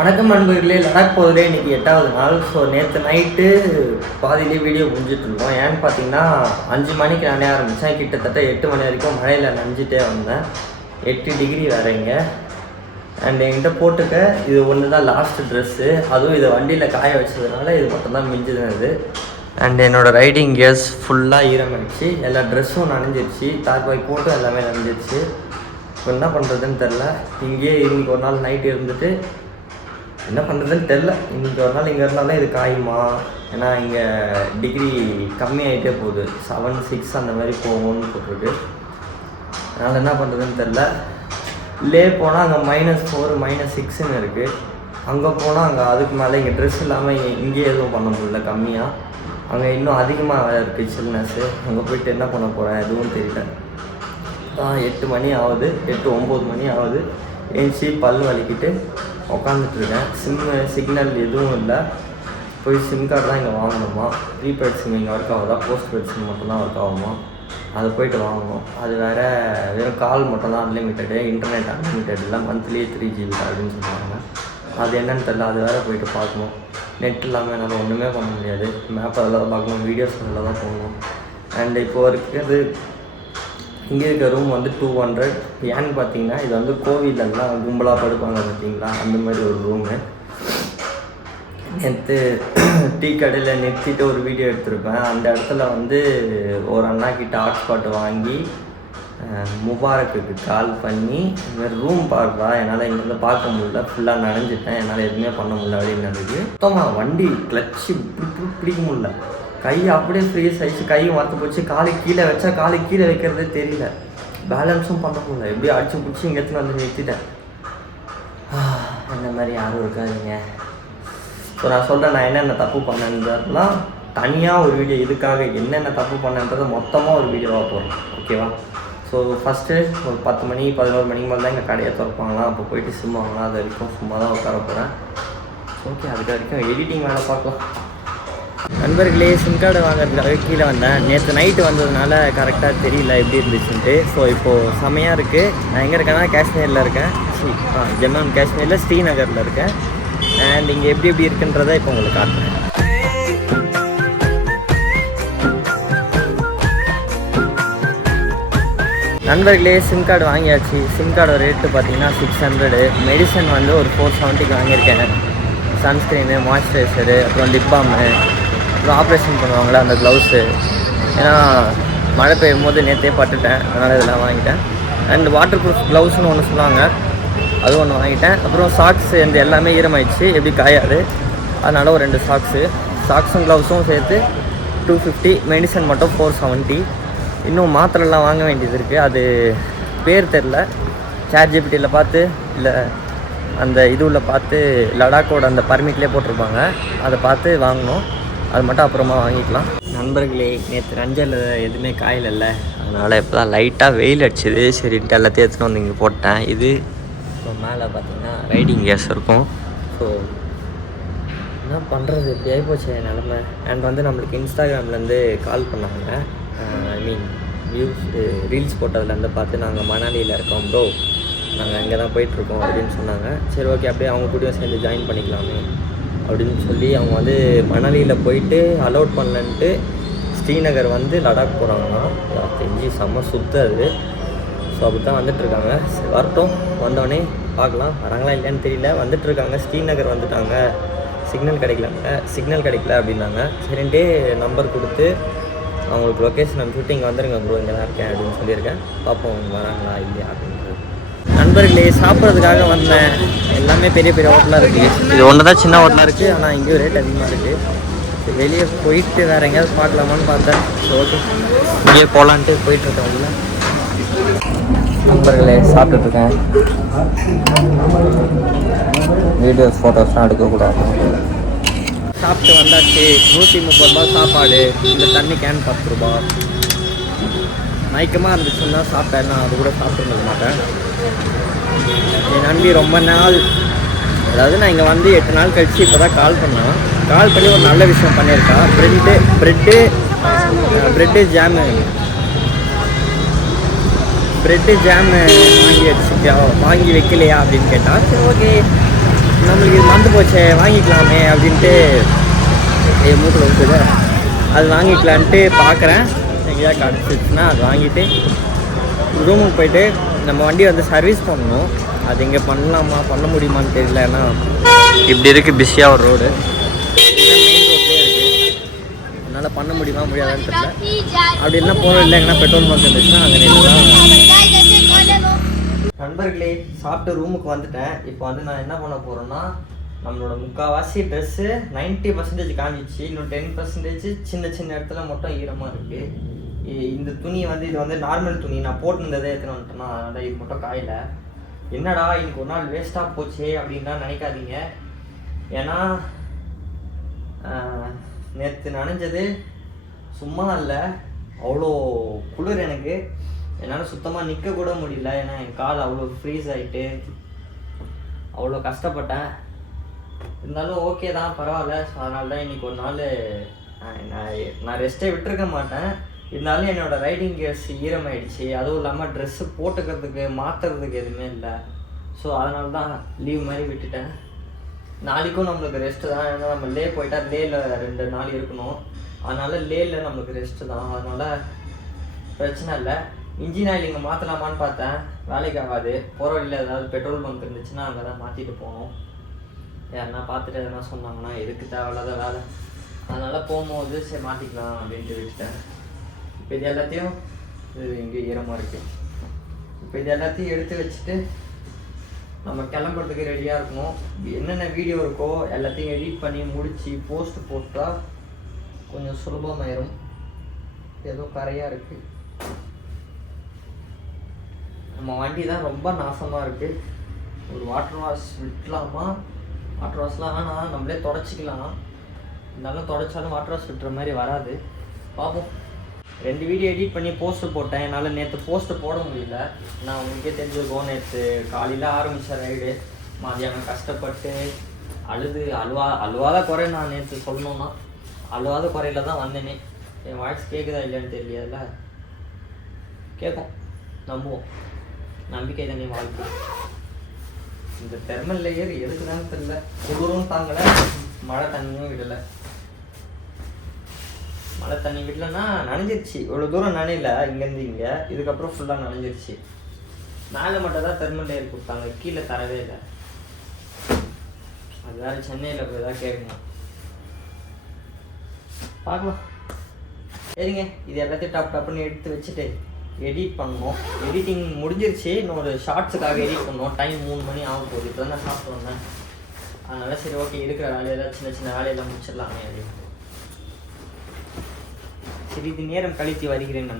வணக்கம் நண்பர்களே. லடாக் போகிறதே இன்றைக்கி 8வது நாள். ஸோ நேற்று நைட்டு பாதியிலே வீடியோ முடிஞ்சிட்ருக்கோம். ஏன்னு பார்த்தீங்கன்னா 5 மணிக்கு நானே ஆரம்பித்தேன். கிட்டத்தட்ட 8 மணி வரைக்கும் மழையில் நனைஞ்சிட்டே வந்தேன். 8 டிகிரி வேறங்க. அண்ட் என்கிட்ட போட்டுக்க இது ஒன்று தான் லாஸ்ட்டு ட்ரெஸ்ஸு. அதுவும் இதை வண்டியில் காய வச்சதுனால இது மட்டும்தான் மிஞ்சுது. அண்ட் என்னோடய ரைடிங் கியர்ஸ் ஃபுல்லாக ஈரமாகிடுச்சு. எல்லா ட்ரெஸ்ஸும் நனைஞ்சிருச்சு. தார்பாய் போட்டும் எல்லாமே நனைஞ்சிருச்சு. இப்போ என்ன பண்ணுறதுன்னு தெரில. இங்கேயே இன்றைக்கி ஒரு நாள் நைட்டு இருந்துட்டு என்ன பண்ணுறதுன்னு தெரில. இன்றைக்கி ஒரு நாள் இங்கே இருந்தாலும் இது காயுமா? ஏன்னா இங்கே டிகிரி கம்மியாகிட்டே போகுது. 7, 6 அந்த மாதிரி போகும்னு போட்டிருக்கு. அதனால் என்ன பண்ணுறதுன்னு தெரில. லே போனால் அங்கே -4 -6ன்னு இருக்குது. அங்கே போனால் அங்கே அதுக்கு மேலே இங்கே ட்ரெஸ் இல்லாமல் இங்கே எதுவும் பண்ண முடியல. கம்மியாக அங்கே இன்னும் அதிகமாக இருக்குது சில்னஸ்ஸு. அங்கே போய்ட்டு என்ன பண்ண போகிறேன் எதுவும் தெரியல. 8 மணி ஆகுது, 8-9 மணி ஆகுது. ஏஞ்சி பல் வலிக்கிட்டு உட்காந்துட்ருக்கேன். சிக்னல் எதுவும் இல்லை. போய் சிம் கார்டு தான் இங்கே வாங்கணுமா. ப்ரீபெய்ட் சிம் இங்கே ஒர்க் ஆகுதா, போஸ்ட்பெய்ட் சிம் மட்டும்தான் ஒர்க் ஆகுமா, அதை போய்ட்டு வாங்கணும். அது வேறு வெறும் கால் மட்டும்தான் அன்லிமிட்டடு, இன்டர்நெட் அன்லிமிட்டட் இல்லை. மந்த்லி 3 GB அப்படின்னு சொல்லுவாங்க. அது என்னென்னு தெரில. அது வேறு போய்ட்டு பார்க்கணும். நெட் இல்லாமல் என்னால் ஒன்றுமே பண்ண முடியாது. மேப் அதில் தான் பார்க்கணும், வீடியோஸ் அதில் தான் போகணும். அண்ட் இப்போது இருக்கிறது இங்கே இருக்க ரூம் வந்து 200. ஏன்னு பார்த்தீங்கன்னா இது வந்து கோவிலெல்லாம் கும்பலாக படுப்பாங்க பார்த்தீங்களா, அந்த மாதிரி ஒரு ரூமு. நேற்று டீ கடையில் நிறுத்திட்டு ஒரு வீடியோ எடுத்திருப்பேன். அந்த இடத்துல வந்து ஒரு அண்ணா கிட்ட ஹாட்ஸ்பாட் வாங்கி முபாரக்குக்கு கால் பண்ணி இந்த மாதிரி ரூம் பார்ப்பா, என்னால் இங்கேருந்து பார்க்க முடியல, ஃபுல்லாக நனைஞ்சிட்டேன், என்னால் எதுவுமே பண்ண முடியல அப்படின்னு நடக்குது. மொத்தமாக வண்டி கிளச்சு பிடிக்க முடியல. கை அப்படியே ஃப்ரீஸ் ஆகிடுச்சு. கையும் மறத்து போச்சு. காலை கீழே வச்சா காலை கீழே வைக்கிறதே தெரியல. பேலன்ஸும் பண்ண முடியல. எப்படியும் அடிச்சு பிடிச்சி இங்கேருந்து வந்து நிறுத்திட்டேன். இந்த மாதிரி யாரும் இருக்காதுங்க. ஸோ நான் சொல்கிறேன், நான் என்னென்ன தப்பு பண்ணேன்றதுலாம் தனியாக ஒரு வீடியோ, இதுக்காக என்னென்ன தப்பு பண்ணேன்றதை மொத்தமாக ஒரு வீடியோவாக போடுறேன். ஓகேவா? ஸோ ஃபஸ்ட்டு ஒரு 10 மணி 11 மணிக்கு மேலே தான் எங்கள் கடையை திறப்பாங்களாம். அப்போ போயிட்டு சிம் வாங்கலாம். அது வரைக்கும் சும்மா தான் உட்கார போகிறேன். ஓகே, அதுக்கு வரைக்கும் எடிட்டிங் வேலை பார்க்கலாம். நண்பர்களே, சிம் கார்டு வாங்குறதுக்காக கீழே வந்தேன். நேற்று நைட்டு வந்ததுனால கரெக்டாக தெரியல எப்படி இருந்துச்சுன்ட்டு. ஸோ இப்போது செமையாக இருக்குது. நான் எங்கே இருக்கேன்னா காஷ்மீரில் இருக்கேன். ஜம்மு அண்ட் காஷ்மீரில் ஸ்ரீநகரில் இருக்கேன். அண்ட் இங்கே எப்படி இருக்குன்றதை இப்போ உங்களுக்கு காட்டுறேன். நண்பர்களே, சிம் கார்டு வாங்கியாச்சு. சிம் கார்டு ரேட்டு பார்த்தீங்கன்னா 600. மெடிசன் வந்து ஒரு 470க்கு வாங்கியிருக்கேன். சன்ஸ்க்ரீனு, மாய்ஸ்சரைசரு, அப்புறம் லிப் பாமு, அப்புறம் ஆப்ரேஷன் பண்ணுவாங்களே அந்த க்ளவுஸு. ஏன்னா மழை பெய்யும் போது நேற்றே பட்டுட்டேன், அதனால் இதெல்லாம் வாங்கிட்டேன். அண்ட் வாட்டர் ப்ரூஃப் க்ளவுஸ்னு ஒன்று சொல்லுவாங்க, அது ஒன்று வாங்கிட்டேன். அப்புறம் சாக்ஸு இந்த எல்லாமே ஈரமாயிடுச்சு, எப்படி காயாது, அதனால் ஒரு 2 சாக்ஸும் க்ளவுஸும் சேர்த்து 250. மெடிசன் மட்டும் 470. இன்னும் மாத்திரைலாம் வாங்க வேண்டியது இருக்குது. அது பேர் தெரில. ChatGPTயில் பார்த்து இல்லை அந்த இதுவில் பார்த்து லடாக்கோட அந்த பர்மிட்லேயே போட்டிருப்பாங்க, அதை பார்த்து வாங்கணும். அது மட்டும் அப்புறமா வாங்கிக்கலாம். நண்பர்களே, நேற்று ரஞ்சல் எதுவுமே காயிலல்ல, அதனால் இப்போ தான் லைட்டாக வெயில் அடிச்சுது. சரின்ட்டு எல்லாத்தையும் எடுத்துகிட்டு வந்து இங்கே போட்டேன். இது இப்போ மேலே பார்த்தீங்கன்னா ரைடிங் கேஸ் இருக்கும். ஸோ என்ன பண்ணுறது, இப்படி ஆகிப்போச்சு என் நிலமை. அண்ட் வந்து நம்மளுக்கு இன்ஸ்டாகிராம்லேருந்து கால் பண்ணாங்க. ரீல்ஸ் போட்டதுலேருந்து பார்த்து நாங்கள் மணாலியில் இருக்கோம் ப்ரோ, நாங்கள் அங்கே தான் போயிட்டுருக்கோம் அப்படின்னு சொன்னாங்க. சரி ஓகே, அப்படியே அவங்க கூடயும் சேர்ந்து ஜாயின் பண்ணிக்கலாமே அப்படின்னு சொல்லி அவங்க வந்து மணாலியில் போயிட்டு அலோட் பண்ணலன்ட்டு ஸ்ரீநகர் வந்து லடாக் போகிறாங்களாம். தெரிஞ்சு செம்ம சுத்தாது. ஸோ அப்படி தான் வந்துட்டுருக்காங்க. சரி வரட்டும், வந்தோடனே பார்க்கலாம். வராங்களா இல்லையான்னு தெரியல. வந்துட்டுருக்காங்க. ஸ்ரீநகர் வந்துட்டாங்க. சிக்னல் கிடைக்கல அப்படின்னாங்க. சரின்ட்டு நம்பர் கொடுத்து அவங்களுக்கு லொக்கேஷன் அனுப்பிச்சுட்டு இங்கே வந்துடுங்க ப்ரோ, இங்கே தான் இருக்கேன் அப்படின்னு சொல்லியிருக்கேன். பார்ப்போம் அவங்க வராங்களா இல்லையா அப்படின்றது. நண்பர்களே, சாப்பிட்றதுக்காக வந்தேன். எல்லாமே பெரிய பெரிய ஹோட்டலாக இருக்குது. இது ஒன்று தான் சின்ன ஹோட்டலாக இருக்குது, ஆனால் இங்கேயும் ரேட் அதிகமாக இருக்குது. வெளியே போயிட்டு வேறு எங்கேயாவது பார்க்கலாமான்னு பார்த்தேன். ஸோ ஓகே, இங்கேயே போகலான்ட்டு போயிட்டுருக்கேன். உள்ள நண்பர்களே சாப்பிட்டுட்ருக்கேன். வீடியோஸ் ஃபோட்டோஸ்லாம் எடுக்கக்கூடாது. சாப்பிட்டு வந்தாச்சு. 130 ரூபா சாப்பாடு. இந்த தண்ணி கேன் 10 ரூபா. மயக்கமாக இருந்துச்சுன்னா சாப்பிட்டேன்னா அது கூட சாப்பிட்டு மாட்டேன். என் நம்பி ரொம்ப நாள், அதாவது நான் இங்கே வந்து 8 நாள் கழிச்சு இப்போ தான் கால் பண்ணி ஒரு நல்ல விஷயம் பண்ணியிருக்கா. ப்ரெட்டு ஜாமு வாங்கி வைக்கலையா அப்படின்னு கேட்டால், சரி ஓகே நம்மளுக்கு இது மறந்து போச்சே வாங்கிக்கலாமே அப்படின்ட்டு மூக்கில் இருக்குது. அது வாங்கிக்கலான்ட்டு பார்க்குறேன். எங்கேயா கிடச்சிச்சுன்னா அது வாங்கிட்டு ரூமுக்கு போயிட்டு நம்ம வண்டி வந்து சர்வீஸ் பண்ணணும். அது இங்கே பண்ணலாமா பண்ண முடியுமான்னு தெரியல. ஏன்னா இப்படி இருக்குது பிஸியாக ஒரு ரோடு, மெயின் ரோட்லேயே இருக்குது. அதனால் பண்ண முடியுமா முடியாதான்னு தெரியல. அப்படி என்ன போகிறோம் இல்லை எங்கன்னா பெட்ரோல் பங்க் இருந்துச்சுன்னா அங்கே நின்று தான். நண்பர்களே, சாப்பிட்டு ரூமுக்கு வந்துட்டேன். இப்போ வந்து நான் என்ன பண்ண போகிறேன்னா, நம்மளோட முக்கால்வாசி ட்ரெஸ்ஸு 90% காஞ்சிச்சு. இன்னும் 10% சின்ன சின்ன இடத்துல மட்டும் ஈரமாக இருக்குது. இந்த துணி வந்து இது வந்து நார்மல் துணி, நான் போட்டுருந்ததே எடுத்துன்னு வந்துட்டேன்னா அதனால் இது மட்டும் காயல. என்னடா இன்னைக்கு ஒரு நாள் வேஸ்ட்டாக போச்சே அப்படின்னா நினைக்காதீங்க. ஏன்னா நேற்று நனைஞ்சது சும்மா இல்லை, அவ்வளோ குளிர் எனக்கு. என்னால் சுத்தமாக நிற்க கூட முடியல. ஏன்னா என் கால் அவ்வளோ ஃப்ரீஸ் ஆகிட்டு அவ்வளோ கஷ்டப்பட்டேன். இருந்தாலும் ஓகே தான், பரவாயில்ல. ஸோ அதனால தான் இன்றைக்கி ஒரு நாள் நான் ரெஸ்ட்டே விட்டுருக்க மாட்டேன். இருந்தாலும் என்னோடய ரைடிங் கியர்ஸ் ஈரமாயிடுச்சு. அதுவும் இல்லாமல் ட்ரெஸ்ஸு போட்டுக்கிறதுக்கு மாற்றுறதுக்கு எதுவுமே இல்லை. ஸோ அதனால தான் லீவ் மாதிரி விட்டுட்டேன். நாளைக்கும் நம்மளுக்கு ரெஸ்ட்டு தான். ஏன்னா நம்ம லே போயிட்டா லேயில் 2 நாள் இருக்கணும். அதனால் லேயில் நம்மளுக்கு ரெஸ்ட்டு தான். அதனால் பிரச்சனை இல்லை. இன்ஜின் ஆயில் இங்கே மாற்றலாமான்னு பார்த்தேன், வேலைக்கு ஆகாது. போகிற வழியில் ஏதாவது பெட்ரோல் பங்க் இருந்துச்சுன்னா அங்கே தான் மாற்றிட்டு போகணும். யாருன்னா பார்த்துட்டு எதனா சொன்னாங்கன்னா எதுக்கு தேவையில்லாத வேலை. அதனால் போகும்போது சரி மாற்றிக்கலாம் அப்படின்ட்டு விட்டுட்டேன். இப்போ இது எல்லாத்தையும் இது இங்கே ஈரமாக இருக்குது. இப்போ இது எல்லாத்தையும் எடுத்து வச்சுட்டு நம்ம கிளம்புறதுக்கு ரெடியாக இருக்கணும். என்னென்ன வீடியோ இருக்கோ எல்லாத்தையும் எடிட் பண்ணி முடித்து போஸ்ட் போட்டால் கொஞ்சம் சுலபமாயிரும். ஏதோ கரையாக இருக்குது. நம்ம வண்டி தான் ரொம்ப நாசமாக இருக்குது. ஒரு வாட்டர் வாஷ் விட்டுலாமா? வாட்டர் வாஷ்லாம் ஆனால் நம்மளே தொடச்சிக்கலாம். இருந்தாலும் தொடச்சாலும் வாட்டர் வாஷ் விட்டுற மாதிரி வராது. பார்ப்போம். 2 வீடியோ எடிட் பண்ணி போஸ்ட்டு போட்டேன். என்னால் நேற்று போஸ்ட்டு போட முடியல. நான் உங்களுக்கே தெரிஞ்சுக்கோ, நேற்று காலையில் ஆரம்பித்த ரைடு மதியானம் கஷ்டப்பட்டு அழுவாத குறை. நான் நேற்று சொல்லணுன்னா அழுவாத குறையில தான் வந்தேனே. என் வாய்ஸ் கேட்குதா இல்லையான்னு தெரியல. கேட்கும், நம்புவோம். நம்பிக்கை தானே வாழ்க்கை. இந்த தெர்மல் லேயர் எதுக்குதான்னு தெரியல. குளிரும் தாங்கலை, மழை தண்ணியும் விடலை. மழை தண்ணி விடலைன்னா நனைஞ்சிருச்சு. இவ்வளோ தூரம் நனையில இங்கேருந்து இங்கே, இதுக்கப்புறம் ஃபுல்லாக நனைஞ்சிருச்சு. மேலே மட்டும் தான் தெர்மல் லேயர் கொடுத்தாங்க, கீழே தரவே இல்லை. அது வேறு சென்னையில் போய் தான் கேட்கணும். பார்க்கலாம். சரிங்க, இது எல்லாத்தையும் டப்புன்னு எடுத்து வச்சுட்டு எடிட் பண்ணணும். எடிட்டிங் முடிஞ்சிருச்சு. இன்னொரு ஷார்ட்ஸுக்காக எடிட் பண்ணணும். டைம் 3 மணி ஆக போகுது. இப்போ தான் நான் சாப்பிட்டு வந்தேன். அதனால் சரி ஓகே, இருக்கிற வேலையெல்லாம் சின்ன சின்ன வேலையெல்லாம் முடிச்சிடலாமே அப்படின்னு சிறிது நேரம் கழித்து வருகிறேன்.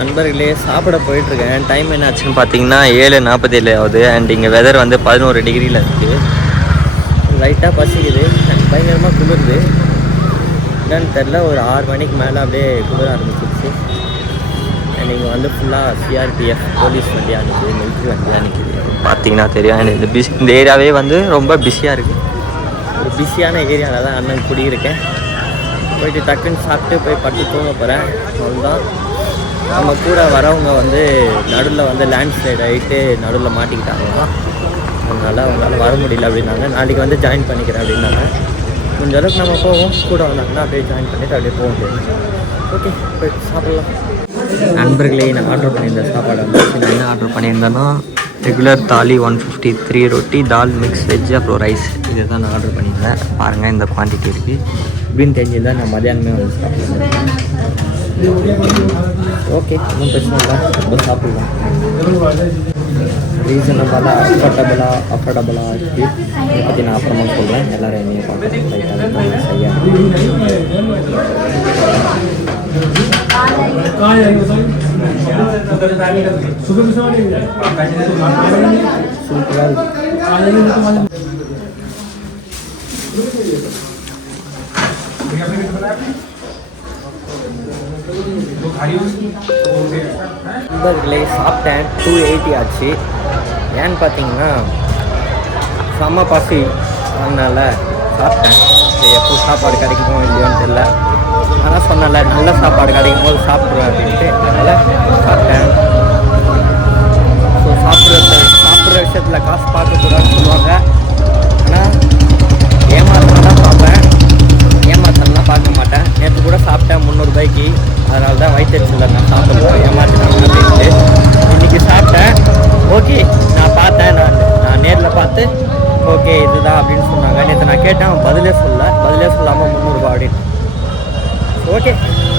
நண்பர்களே சாப்பிட போயிட்டுருக்கேன். டைம் என்ன ஆச்சுன்னு பார்த்தீங்கன்னா 7:47 ஆகுது. அண்ட் இங்கே வெதர் வந்து 11 டிகிரியில் இருக்குது. லைட்டாக பசிக்குது. பயங்கரமாக குளிருது. என்னன்னு தெரில, ஒரு 6 மணிக்கு மேலே அப்படியே குளிர ஆரம்பிச்சிருச்சு. அண்ட் இங்கே வந்து ஃபுல்லாக சிஆர்பிஎஃப் போலீஸ் வண்டியாக நிற்குது, மிலிட்ரி வண்டியாக நிற்குது. பார்த்தீங்கன்னா தெரியும். அண்ட் இந்த ஏரியாவே வந்து ரொம்ப பிஸியாக இருக்குது. ஒரு பிஸியான ஏரியாவில் தான் அண்ணன் குடியிருக்கேன். போயிட்டு டக்குன்னு சாப்பிட்டு போய் பட்டு தூங்க போகிறேன். அவ்வளோதான். நம்ம கூட வரவங்க வந்து நடுவில் வந்து லேண்ட்ஸ்லைட் ஆகிட்டு நடுவில் மாட்டிக்கிட்டாங்களாம். அதனால் அவங்களால வர முடியல அப்படின்னாங்க. நாளைக்கு வந்து ஜாயின் பண்ணிக்கிறேன் அப்படின்னாங்க. கொஞ்சம் அளவுக்கு நம்ம போவோம். கூட வந்தாங்கன்னா அப்படியே ஜாயின் பண்ணிவிட்டு அப்படியே போக முடியாது. ஓகே, போய்ட்டு சாப்பிட்லாம். நண்பர்களே, நான் ஆர்டர் பண்ணியிருந்த சாப்பாடு வந்து நான் என்ன ஆர்டர் பண்ணியிருந்தேன்னா ரெகுலர் தாலி 153 ரொட்டி, தால், மிக்ஸ் வெஜ், அப்புறம் ரைஸ். இது தான் நான் ஆர்டர் பண்ணியிருந்தேன். பாருங்கள், இந்த குவான்டிட்டி இருக்குது. இப்படின்னு தெரிஞ்சுதான் நான் மதியானமே வந்து சாப்பிடுவேன். ஓகே, ஒன்றும் பிரச்சனை இல்லை. ரொம்ப சாப்பிடுவேன். ரீசனபிளாக அஃபோர்டபுளாக இருக்குது. இதை பற்றி நான் அப்புறமா சொல்கிறேன். எல்லோரும் என்னையை பார்க்குறேன். சரியாக சூப்பராக இருக்குது. நண்பர்களே, சாப்பிட்டேன். 280 ஆச்சு. ஏன்னு பார்த்தீங்கன்னா செம்ம பசி. அதனால் சாப்பிட்டேன். எப்போ சாப்பாடு கிடைக்குமோ இல்லையோன்னு தெரியல. ஆனால் சொன்னல நல்ல சாப்பாடு கிடைக்கும் போது சாப்பிடுவேன் அப்படின்ட்டு. அதனால் சாப்பிட்டேன். ஸோ சாப்பிட்ற விஷயத்தில் காசு பார்க்கக்கூடாதுன்னு சொல்லுவாங்க. அதனால தான் வயிற்றுச்சில் நான் சாப்பிட்றேன் ஏமாற்றினாங்க அப்படின்ட்டு. இன்றைக்கி சாப்பிட்டேன். ஓகே, நான் பார்த்தேன், நான் நேரில் பார்த்து ஓகே இதுதான் அப்படின்னு சொன்னாங்க. நேற்று நான் கேட்டேன், பதிலே சொல்லாமல் 300 அப்படின்னு. ஓகே,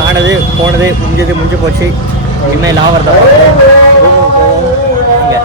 ஆனது போனது முடிஞ்சு போச்சு. இனிமேல் ஆவறதை பார்த்து ரூமுக்கு போவோம். இங்கே